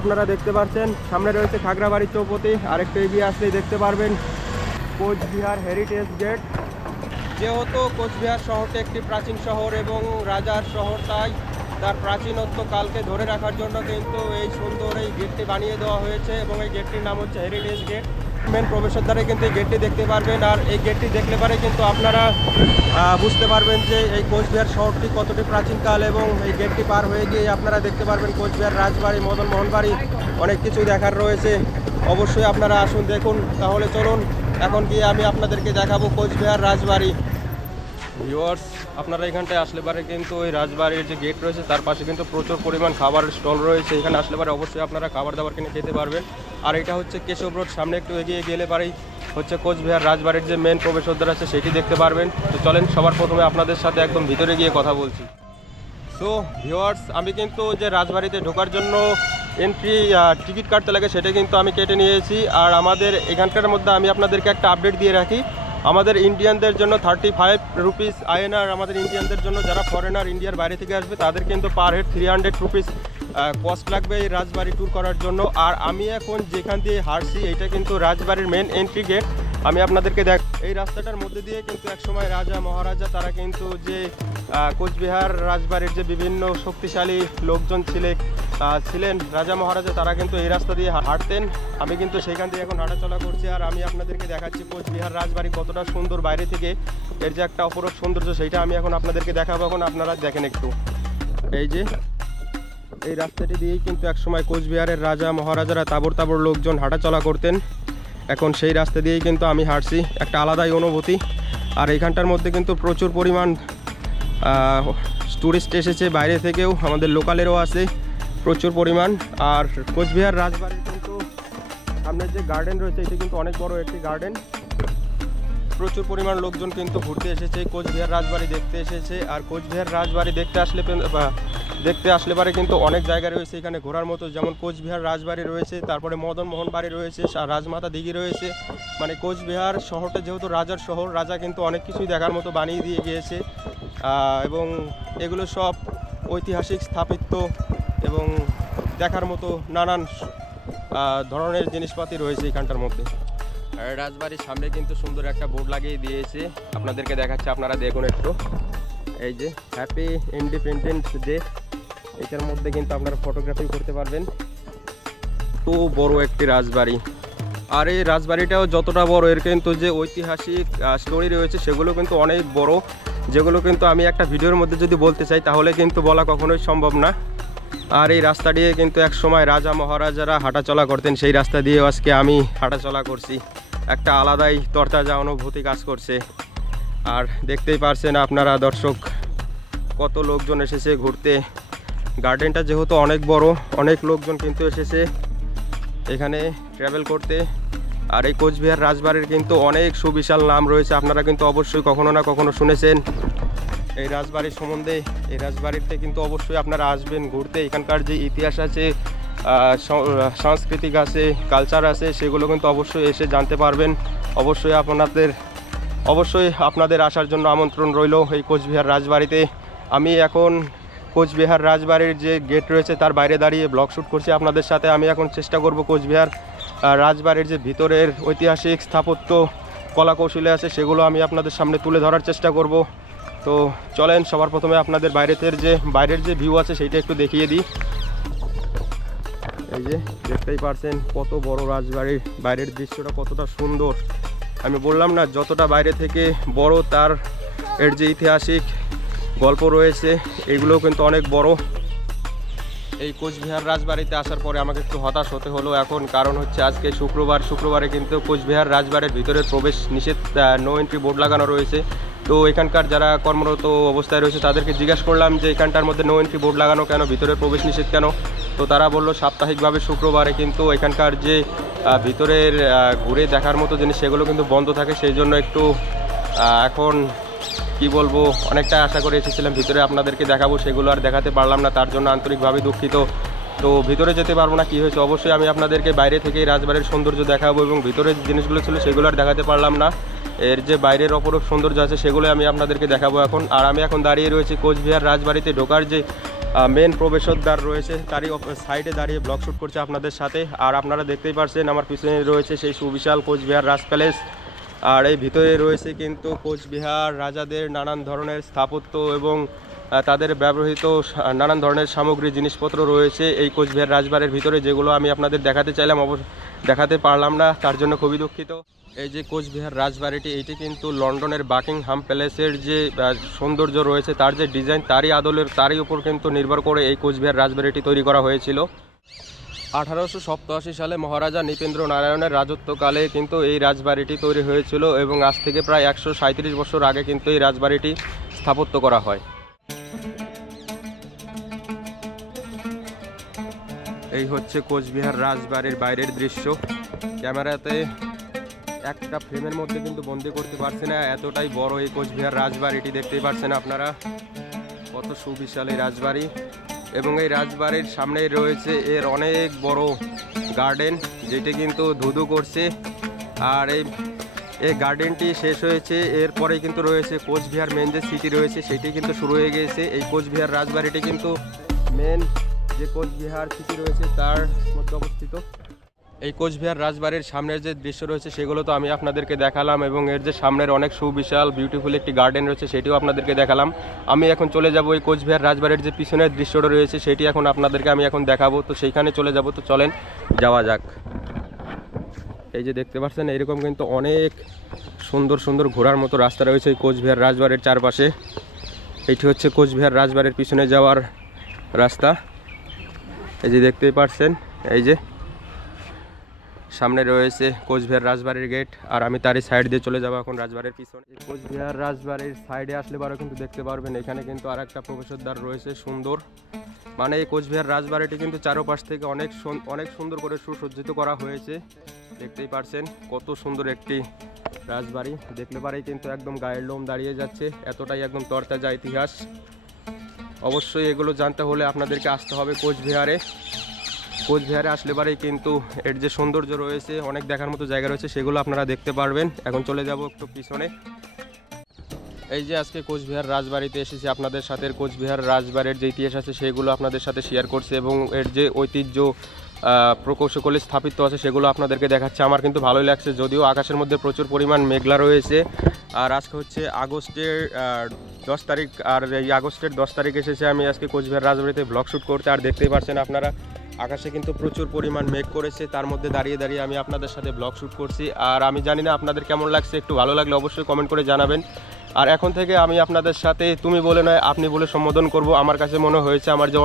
আপনারা দেখতে পাচ্ছেন সামনে রয়েছে খাগড়াবাড়ি চৌপতি, আরেকটু এগিয়ে আসলেই দেখতে পারবেন কোচবিহার হেরিটেজ গেট। যেহেতু কোচবিহার শহরটি একটি প্রাচীন শহর এবং রাজার শহর, তাই তার প্রাচীনত্ব কালকে ধরে রাখার জন্য কিন্তু এই সুন্দর এই গেটটি বানিয়ে দেওয়া হয়েছে এবং এই গেটটির নাম হচ্ছে হেরিটেজ গেট। মেন প্রবেশের দ্বারে কিন্তু এই গেটটি দেখতে পারবেন, আর এই গেটটি দেখলে পরে কিন্তু আপনারা বুঝতে পারবেন যে এই কোচবিহার শহরটি কতটি প্রাচীনকাল, এবং এই গেটটি পার হয়ে গিয়ে আপনারা দেখতে পারবেন কোচবিহার রাজবাড়ি, মদন মোহন বাড়ি, অনেক কিছু দেখার রয়েছে। অবশ্যই আপনারা আসুন দেখুন। তাহলে চলুন এখন গিয়ে আমি আপনাদেরকে দেখাবো কোচবিহার রাজবাড়ি। ভিউয়ার্স, আপনারা এখানটায় আসলে পারে কিন্তু ওই রাজবাড়ির যে গেট রয়েছে তার পাশে কিন্তু প্রচুর পরিমাণ খাবারের স্টল রয়েছে। এখানে আসলে পারে অবশ্যই আপনারা খাবার দাবার কিনে খেতে পারবেন। আর এটা হচ্ছে কেশব রোড, সামনে একটু এগিয়ে গেলে পারেই হচ্ছে কোচবিহার রাজবাড়ির যে মেন প্রবেশদ্বার আছে সেটি দেখতে পারবেন। তো চলেন সবার প্রথমে আপনাদের সাথে একদম ভিতরে গিয়ে কথা বলছি। সো ভিউয়ার্স, আমি কিন্তু যে রাজবাড়িতে ঢোকার জন্য এন্ট্রি টিকিট কাটতে লাগে সেটা কিন্তু আমি কেটে নিয়েছি। আর আমাদের এখানকার মধ্যে আমি আপনাদেরকে একটা আপডেট দিয়ে রাখি, আমাদের ইন্ডিয়ানদের জন্য 35 রুপিস আইএনআর, আমাদের ইন্ডিয়ানদের জন্য যারা ফরেনার ইন্ডিয়ার বাইরে থেকে আসবে তাদের কিন্তু পার হেড 300 রুপিস কস্ট লাগবে এই রাজবাড়ি ট্যুর করার জন্য। আর আমি এখন যেখান দিয়ে হাঁটছি এটা কিন্তু রাজবাড়ির মেন এন্ট্রি গেট। আমি আপনাদেরকে এই রাস্তাটার মধ্যে দিয়ে কিন্তু একসময় রাজা মহারাজা তারা কিন্তু যে কোচবিহার রাজবাড়ির যে বিভিন্ন শক্তিশালী লোকজন ছিলেন রাজা মহারাজা, তারা কিন্তু এই রাস্তা দিয়ে হাঁটতেন। আমি কিন্তু সেইখান দিয়ে এখন হাঁটাচলা করছি, আর আমি আপনাদেরকে দেখাচ্ছি কোচবিহার রাজবাড়ি কতটা সুন্দর বাইরে থেকে, এর যে একটা অপরূপ সৌন্দর্য সেইটা আমি এখন আপনাদেরকে দেখাবো। এখন আপনারা দেখেন একটু, এই যে এই রাস্তাটি দিয়েই কিন্তু একসময় কোচবিহারের রাজা মহারাজারা তাবড় তাবড় লোকজন হাঁটাচলা করতেন। এখন সেই রাস্তা দিয়েই কিন্তু আমি হাঁটছি, একটা আলাদাই অনুভূতি। আর এইখানটার মধ্যে কিন্তু প্রচুর পরিমাণ টুরিস্ট এসেছে বাইরে থেকেও, আমাদের লোকালেরও আছে প্রচুর পরিমাণ। আর কোচবিহার রাজবাড়ির কিন্তু সামনের যে গার্ডেন রয়েছে এটি কিন্তু অনেক বড় একটি গার্ডেন। প্রচুর পরিমাণ লোকজন কিন্তু ঘুরতে এসেছে, কোচবিহার রাজবাড়ি দেখতে এসেছে। আর কোচবিহার রাজবাড়ি দেখতে আসলে পারে কিন্তু অনেক জায়গা রয়েছে এখানে ঘোরার মতো, যেমন কোচবিহার রাজবাড়ি রয়েছে, তারপরে মদন মোহন বাড়ি রয়েছে, রাজমাতা দিঘি রয়েছে। মানে কোচবিহার শহরটা যেহেতু রাজার শহর, রাজা কিন্তু অনেক কিছুই দেখার মতো বানিয়ে দিয়ে গিয়েছে, এবং এগুলো সব ঐতিহাসিক স্থাপত্য এবং দেখার মতো নানান ধরনের জিনিসপাতি রয়েছে এখানটার মধ্যে। আর রাজবাড়ির সামনে কিন্তু সুন্দর একটা বোর্ড লাগিয়ে দিয়েছে, আপনাদেরকে দেখাচ্ছে, আপনারা দেখুন একটু। এই যে হ্যাপি ইন্ডিপেন্ডেন্স ডে, এটার মধ্যে কিন্তু আপনারা ফটোগ্রাফি করতে পারবেন। তো বড় একটি রাজবাড়ি, আর এই রাজবাড়িটাও যতটা বড় এর কিন্তু যে ঐতিহাসিক স্টোরি রয়েছে সেগুলো কিন্তু অনেক বড়, যেগুলো কিন্তু আমি একটা ভিডিওর মধ্যে যদি বলতে চাই তাহলে কিন্তু বলা কখনোই সম্ভব না। আর এই রাস্তা দিয়ে কিন্তু এক সময় রাজা মহারাজারা হাঁটাচলা করতেন, সেই রাস্তা দিয়ে আজকে আমি হাঁটাচলা করছি, একটা আলাদাই তরতাজা অনুভূতি কাজ করছে। আর দেখতেই পারছেন আপনারা দর্শক কত লোকজন এসেছে ঘুরতে। গার্ডেনটা যেহেতু অনেক বড়, অনেক লোকজন কিন্তু এসেছে এখানে ট্রাভেল করতে। আর এই কোচবিহার রাজবাড়ির কিন্তু অনেক সুবিশাল নাম রয়েছে, আপনারা কিন্তু অবশ্যই কখনো না কখনো শুনেছেন এই রাজবাড়ির সম্বন্ধে। এই রাজবাড়িতে কিন্তু অবশ্যই আপনারা আসবেন ঘুরতে, এখানকার যে ইতিহাস আছে, সাংস্কৃতিক আছে, কালচার আছে, সেগুলো কিন্তু অবশ্যই এসে জানতে পারবেন। অবশ্যই আপনাদের আসার জন্য আমন্ত্রণ রইল এই কোচবিহার রাজবাড়িতে। আমি এখন কোচবিহার রাজবাড়ির যে গেট রয়েছে তার বাইরে দাঁড়িয়ে ব্লগ শ্যুট করছি আপনাদের সাথে। আমি এখন চেষ্টা করব কোচবিহার রাজবাড়ির যে ভিতরের ঐতিহাসিক স্থাপত্য কলা কৌশলী আছে সেগুলো আমি আপনাদের সামনে তুলে ধরার চেষ্টা করব। তো চলেন সবার প্রথমে আপনাদের বাইরের যে ভিউ আছে সেইটা একটু দেখিয়ে দিই। এই যে দেখতেই পারছেন কত বড় রাজবাড়ির বাইরের দৃশ্যটা কতটা সুন্দর। আমি বললাম না, যতটা বাইরে থেকে বড় তার এর যে ঐতিহাসিক গল্প রয়েছে এগুলোও কিন্তু অনেক বড়। এই কোচবিহার রাজবাড়িতে আসার পরে আমাকে একটু হতাশ হতে হলো এখন, কারণ হচ্ছে আজকে শুক্রবারে কিন্তু কোচবিহার রাজবাড়ির ভিতরে প্রবেশ নিষেধ, নো এন্ট্রি বোর্ড লাগানো রয়েছে। তো এখানকার যারা কর্মরত অবস্থায় রয়েছে তাদেরকে জিজ্ঞাসা করলাম যে এখানটার মধ্যে নো এন্ট্রি বোর্ড লাগানো কেন, ভিতরে প্রবেশ নিষেধ কেন। তো তারা বললো সাপ্তাহিকভাবে শুক্রবারে কিন্তু এখানকার যে ভিতরের ঘুরে দেখার মতো জিনিস সেগুলো কিন্তু বন্ধ থাকে, সেই জন্য একটু এখন কি বলবো, অনেকটা আশা করে এসেছিলাম ভিতরে আপনাদেরকে দেখাবো, সেগুলো আর দেখাতে পারলাম না, তার জন্য আন্তরিকভাবে দুঃখিত। তো ভিতরে যেতে পারবো না, কি হয়েছে, অবশ্যই আমি আপনাদেরকে বাইরে থেকেই রাজবাড়ির সৌন্দর্য দেখাবো, এবং ভিতরের জিনিসগুলো ছিল সেগুলো আর দেখাতে পারলাম না। এর যে বাইরের অপরূপ সৌন্দর্য আছে সেগুলো আমি আপনাদেরকে দেখাবো এখন। আর আমি এখন দাঁড়িয়ে রয়েছি কোচবিহার রাজবাড়িতে ঢোকার যে মেন প্রবেশদ্বার রয়েছে, তারই সাইডে দাঁড়িয়ে ব্লগ শ্যুট করছে আপনাদের সাথে। আর আপনারা দেখতেই পাচ্ছেন আমার পিছনে রয়েছে সেই সুবিশাল কোচবিহার রাজ প্যালেস। আর এই ভিতরে রয়েছে কিন্তু কোচবিহার রাজাদের নানান ধরনের স্থাপত্য এবং তাদের ব্যবহৃত নানান ধরনের সামগ্রী জিনিসপত্র রয়েছে এই কোচবিহার রাজবাড়ির ভিতরে, যেগুলো আমি আপনাদের দেখাতে চাইলাম, দেখাতে পারলাম না, তার জন্য খুবই দুঃখিত। এই যে কোচবিহার রাজবাড়িটি, এইটি কিন্তু লন্ডনের বাকিংহাম প্যালেসের যে সৌন্দর্য রয়েছে, তার যে ডিজাইন, তারই উপর কিন্তু নির্ভর করে এই কোচবিহার রাজবাড়িটি তৈরি করা হয়েছিল। 1887 সালে মহারাজা নৃপেন্দ্র নারায়ণের রাজত্বকালে কিন্তু এই রাজবাড়িটি তৈরি হয়েছিল এবং আজ থেকে প্রায় 137 বছর আগে কিন্তু এই রাজবাড়িটি স্থাপত্য করা হয়। এই হচ্ছে কোচবিহার রাজবাড়ির বাইরের দৃশ্য। ক্যামেরাতে একটা ফ্রেমের মধ্যে কিন্তু বন্দি করতে পারছি না, এতটাই বড় এই কোচবিহার রাজবাড়িটি। দেখতেই পাচ্ছেন আপনারা কত সুবিশাল এই রাজবাড়ি। এবং এই রাজবাড়ির সামনে রয়েছে এর অনেক বড় গার্ডেন, যেটি কিন্তু ধুধু করছে। আর এই গার্ডেনটি শেষ হয়েছে, এরপরে কিন্তু রয়েছে কোচবিহার মেন যে সিটি রয়েছে সেটি কিন্তু শুরু হয়ে গিয়েছে। এই কোচবিহার রাজবাড়িটি কিন্তু মেন যে কোচবিহার সিটি রয়েছে তার মধ্যে অবস্থিত। এই কোচবিহার রাজবাড়ির সামনের যে দৃশ্য রয়েছে সেগুলো তো আমি আপনাদেরকে দেখালাম, এবং এর যে সামনের অনেক সুবিশাল বিউটিফুল একটি গার্ডেন রয়েছে সেটিও আপনাদেরকে দেখালাম। আমি এখন চলে যাব এই কোচবিহার রাজবাড়ির যে পিছনের দৃশ্যটা রয়েছে সেটি এখন আপনাদেরকে আমি এখন দেখাবো, তো সেইখানে চলে যাব। তো চলেন যাওয়া যাক। এই যে দেখতে পাচ্ছেন এরকম কিন্তু অনেক সুন্দর সুন্দর ঘোরার মতো রাস্তা রয়েছে এই কোচবিহার রাজবাড়ির চারপাশে। এইটি হচ্ছে কোচবিহার রাজবাড়ির পিছনে যাওয়ার রাস্তা। এই যে দেখতেই পাচ্ছেন, এই যে সামনে রয়েছে কোচবিহার রাজবাড়ির গেট, আর আমি তারই সাইড দিয়ে চলে যাবো এখন রাজবাড়ির পিছনে। কোচবিহার রাজবাড়ির সাইডে আসলে বারো কিন্তু দেখতে পারবেন এখানে কিন্তু আর একটা প্রবেশদ্বার রয়েছে সুন্দর। মানে এই কোচবিহার রাজবাড়িটি কিন্তু চারপাশ থেকে অনেক সুন্দর করে সুসজ্জিত করা হয়েছে। দেখতেই পারছেন কত সুন্দর একটি রাজবাড়ি, দেখলে পারেই কিন্তু একদম গায়ের লোম দাঁড়িয়ে যাচ্ছে, এতটাই একদম তরতাজা ইতিহাস। অবশ্যই এগুলো জানতে হলে আপনাদেরকে আসতে হবে কোচবিহারে। কোচবিহারে আসলে পরেই কিন্তু এর যে সৌন্দর্য রয়েছে, অনেক দেখার মতো জায়গা রয়েছে, সেগুলো আপনারা দেখতে পারবেন। এখন চলে যাব একটু পিছনে। এই যে আজকে কোচবিহার রাজবাড়িতে এসেছি, আপনাদের সাথে কোচবিহার রাজবাড়ির যে ইতিহাস আছে সেগুলো আপনাদের সাথে শেয়ার করছে, এবং এর যে ঐতিহ্য প্রকৌশলী স্থাপিত আছে সেগুলো আপনাদেরকে দেখাচ্ছে। আমার কিন্তু ভালোই লাগছে, যদিও আকাশের মধ্যে প্রচুর পরিমাণ মেঘলা রয়েছে। আর আজকে হচ্ছে আগস্টের 10 তারিখ, আর এই আগস্টের 10 তারিখ এসেছে আমি আজকে কোচবিহার রাজবাড়িতে ব্লগ শ্যুট করতে। আর দেখতেই পাচ্ছেন আপনারা আকাশে কিন্তু প্রচুর পরিমাণ মেঘ করেছে, তার মধ্যে দাঁড়িয়ে দাঁড়িয়ে আমি আপনাদের সাথে ব্লগ শ্যুট করছি। আর আমি জানি না আপনাদের কেমন লাগছে, একটু ভালো লাগলে অবশ্যই কমেন্ট করে জানাবেন। আর এখন থেকে আমি আপনাদের সাথে তুমি বলে নয় আপনি বলে সম্বোধন করব। আমার কাছে মনে হয়েছে আমার যে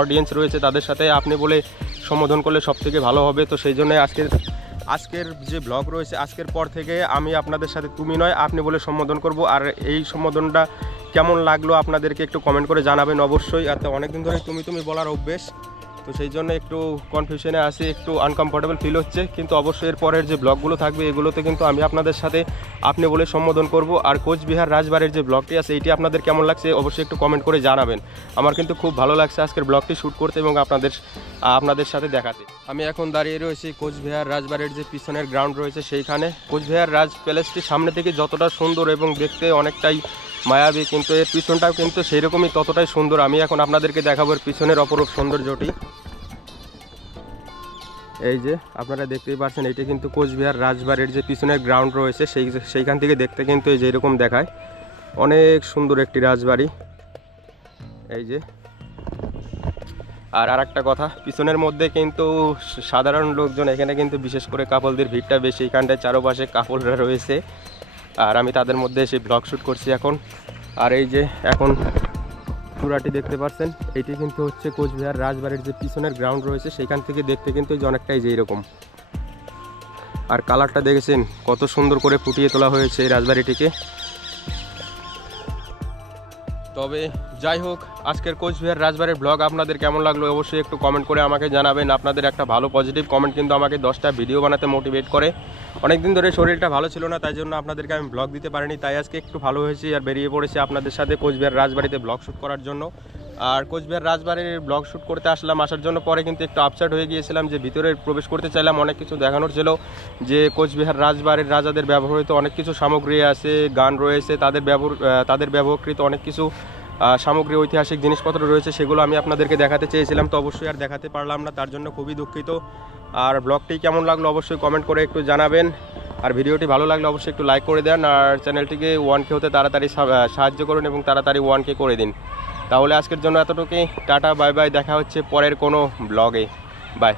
অডিয়েন্স রয়েছে তাদের সাথে আপনি বলে সম্বোধন করলে সবথেকে ভালো হবে। তো সেই জন্য আজকের যে ব্লগ রয়েছে, আজকের পর থেকে আমি আপনাদের সাথে তুমি নয় আপনি বলে সম্বোধন করব। আর এই সম্বোধনটা কেমন লাগলো আপনাদেরকে একটু কমেন্ট করে জানাবেন অবশ্যই। আর তো অনেকদিন ধরে তুমি বলার অভ্যেস, তো সেই জন্য একটু কনফিউশনে আছি, একটু আনকমফোর্টেবল ফিল হচ্ছে। কিন্তু অবশ্যই এর পরের যে ব্লগগুলো থাকবে এগুলোতে কিন্তু আমি আপনাদের সাথে আপনি বলে সম্বোধন করব। আর কোচবিহার রাজবাড়ির যে ব্লগটি আছে এইটি আপনাদের কেমন লাগছে অবশ্যই একটু কমেন্ট করে জানাবেন। আমার কিন্তু খুব ভালো লাগছে আজকের ব্লগটি শ্যুট করতে এবং আপনাদের সাথে দেখাতে। আমি এখন দাঁড়িয়ে রয়েছি কোচবিহার রাজবাড়ির যে পিছনের গ্রাউন্ড রয়েছে সেইখানে। কোচবিহার রাজ প্যালেসটি সামনে থেকে যতটা সুন্দর এবং দেখতে অনেকটাই মায়াবী, কিন্তু এর পিছনটাও কিন্তু সেই রকমই ততটাই সুন্দর। আমি এখন আপনাদেরকে দেখাবো এর পিছনের অপরূপ সৌন্দর্যটি। এই যে আপনারা দেখতেই পাচ্ছেন এইটা কিন্তু কোচবিহার রাজবাড়ির যে পিছনের গ্রাউন্ড রয়েছে সেইখান থেকে দেখতে কিন্তু এই যে এরকম দেখায়, অনেক সুন্দর একটি রাজবাড়ি। এই যে আর একটা কথা, পিছনের মধ্যে কিন্তু সাধারণ লোকজন, এখানে কিন্তু বিশেষ করে কাপলদের ভিড়টা বেশি, এখানটায় চারপাশে কাপলরা রয়েছে আর আমি তাদের মধ্যে এসে ব্লগ শ্যুট করছি এখন। আর এই যে এখন চূড়াটি দেখতে পাচ্ছেন, এটি কিন্তু হচ্ছে কোচবিহার রাজবাড়ির যে পিছনের গ্রাউন্ড রয়েছে সেইখান থেকে দেখতে কিন্তু এই যে অনেকটাই যে এরকম। আর কালারটা দেখেছেন কত সুন্দর করে ফুটিয়ে তোলা হয়েছে এই রাজবাড়িটিকে। তবে যাই হোক, আজকের কোচবিহার রাজবাড়ির ব্লগ আপনাদের কেমন লাগলো অবশ্যই একটু কমেন্ট করে আমাকে জানাবেন। আপনাদের একটা ভালো পজিটিভ কমেন্ট কিন্তু আমাকে 10টা ভিডিও বানাতে মোটিভেট করে। অনেকদিন ধরে শরীরটা ভালো ছিল না, তাই জন্য আপনাদেরকে আমি ব্লগ দিতে পারিনি, তাই আজকে একটু ভালো হয়েছি আর বেরিয়ে পড়েছি আপনাদের সাথে কোচবিহার রাজবাড়িতে ব্লগ শ্যুট করার জন্য। আর কোচবিহার রাজবাড়ির ব্লগ শ্যুট করতে আসলাম, আসার জন্য পরে কিন্তু একটু আপসেট হয়ে গিয়েছিলাম যে ভিতরে প্রবেশ করতে চাইলাম, অনেক কিছু দেখানোর ছিল, যে কোচবিহার রাজবাড়ির রাজাদের ব্যবহৃত অনেক কিছু সামগ্রী আছে, গান রয়েছে, তাদের ব্যবহৃত অনেক কিছু সামগ্রী, ঐতিহাসিক জিনিসপত্র রয়েছে, সেগুলো আমি আপনাদেরকে দেখাতে চেয়েছিলাম, তো অবশ্যই আর দেখাতে পারলাম না, তার জন্য খুবই দুঃখিত। আর ব্লগটি কেমন লাগলো অবশ্যই কমেন্ট করে একটু জানাবেন। আর ভিডিওটি ভালো লাগলে অবশ্যই একটু লাইক করে দেন, আর চ্যানেলটিকে 1K হতে তাড়াতাড়ি সাহায্য করুন এবং তাড়াতাড়ি 1K করে দিন। তাহলে আজকের জন্য এতটুকুই, টাটা, বাই বাই, দেখা হচ্ছে পরের কোনো ব্লগে, বাই।